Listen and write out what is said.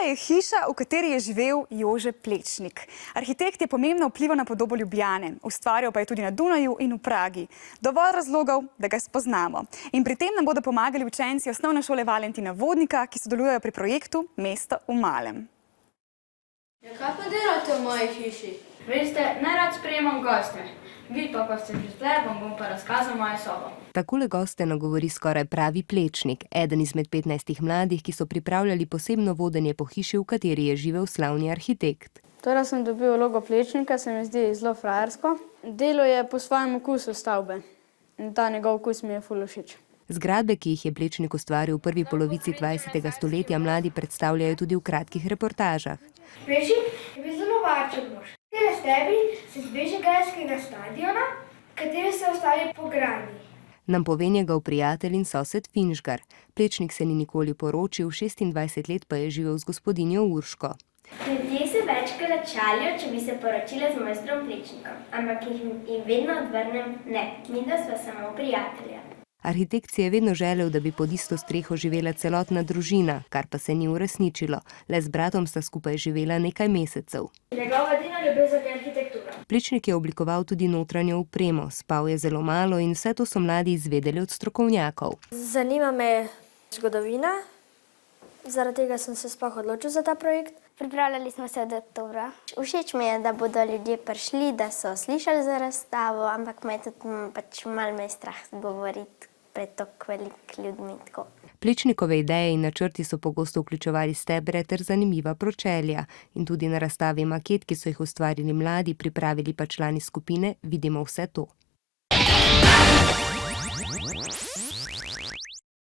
Tole je hiša, v kateri je živel Jože Plečnik. Arhitekt je pomembno vplival na podobo Ljubljane, ustvarjal pa je tudi na Dunaju in v Pragi. Dovolj razlogov, da ga spoznamo. In pri tem nam bodo pomagali učenci osnovne šole Valentina Vodnika, ki sodelujejo pri projektu Mesto v malem. Ja, kaj pa delate v moji hiši? Veste, najrad sprejemam goste. Vi pa, ko ste že tle, vam bom pa razkazal mojo sobo. Takole goste nagovori skoraj pravi Plečnik, eden izmed 15 mladih, ki so pripravljali posebno vodenje po hiši, v kateri je živel slavni arhitekt. Torej sem dobil vlogo Plečnika, se mi zdi zelo frajersko. Delo je po svojem okusu stavbe in ta njegov okus mi je ful všeč. Zgradbe, ki jih je Plečnik ustvaril v prvi polovici 20. stoletja, mladi predstavljajo tudi v kratkih reportažah. Plečnik je bil zelo varčen mož. Tele stebri so iz bežigrajskega stadiona, kateri so ostali po gradnji. Nam pove njegov prijatelj in sosed Finžgar. Plečnik se ni nikoli poročil, 26 let pa je živel z gospodinjo Urško. Ljudje se večkrat šalijo, če bi se poročila z mojstrom Plečnikom, ampak jim vedno odvrnem, ne, midva sva samo prijatelja. Arhitekt si je vedno želel, da bi pod isto streho živela celotna družina, kar pa se ni uresničilo. Le z bratom sta skupaj živela nekaj mesecev. Njegova edina ljubezen je arhitektura. Plečnik je oblikoval tudi notranjo opremo, spal je zelo malo in vse to so mladi izvedeli od strokovnjakov. Zanima me zgodovina, zaradi tega sem se sploh odločil za ta projekt. Pripravljali smo se od oktobra. Všeč mi je, da bodo ljudje prišli, da so slišali za razstavo, ampak me je tudi malo strah govoriti pred toliko veliko ljudmi. Plečnikove ideje in načrti so pogosto vključevali stebre ter zanimiva pročelja. In tudi na razstavi maket, ki so jih ustvarili mladi, pripravili pa člani skupine, vidimo vse to.